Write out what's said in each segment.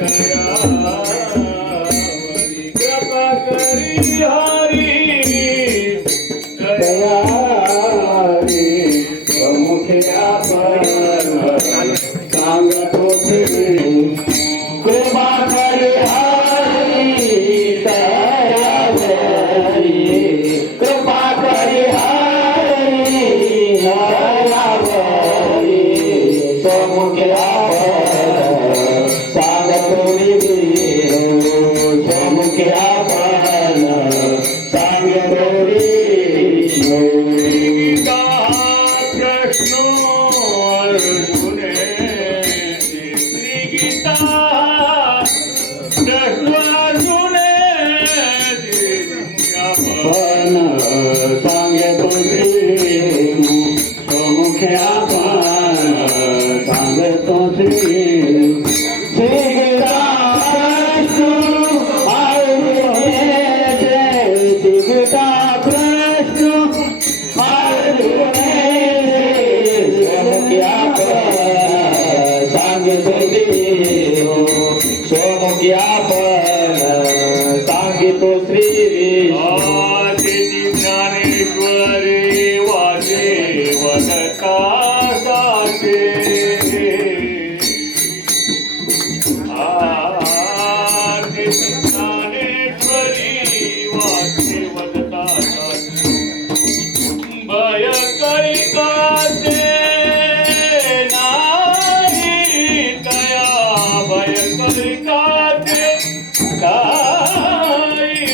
Yeah. आपण सांगितो देव सोमकी आपण सांगितो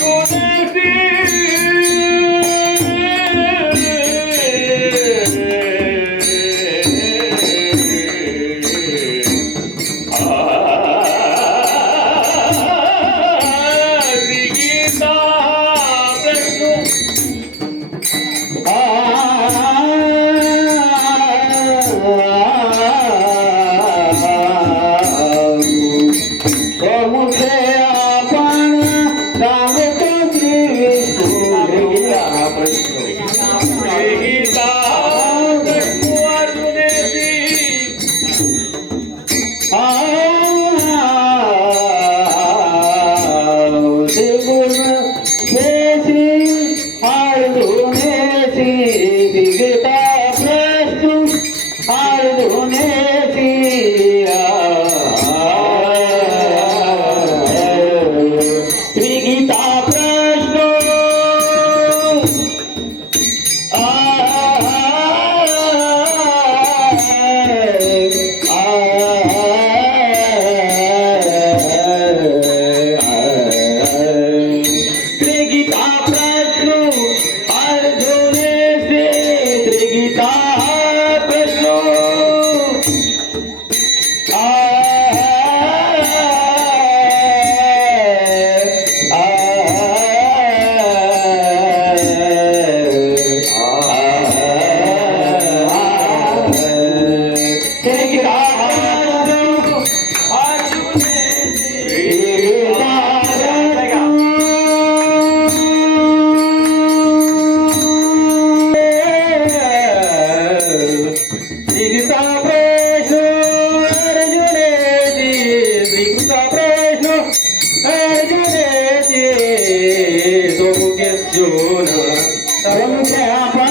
Thank you. Juna, Juna, Juna,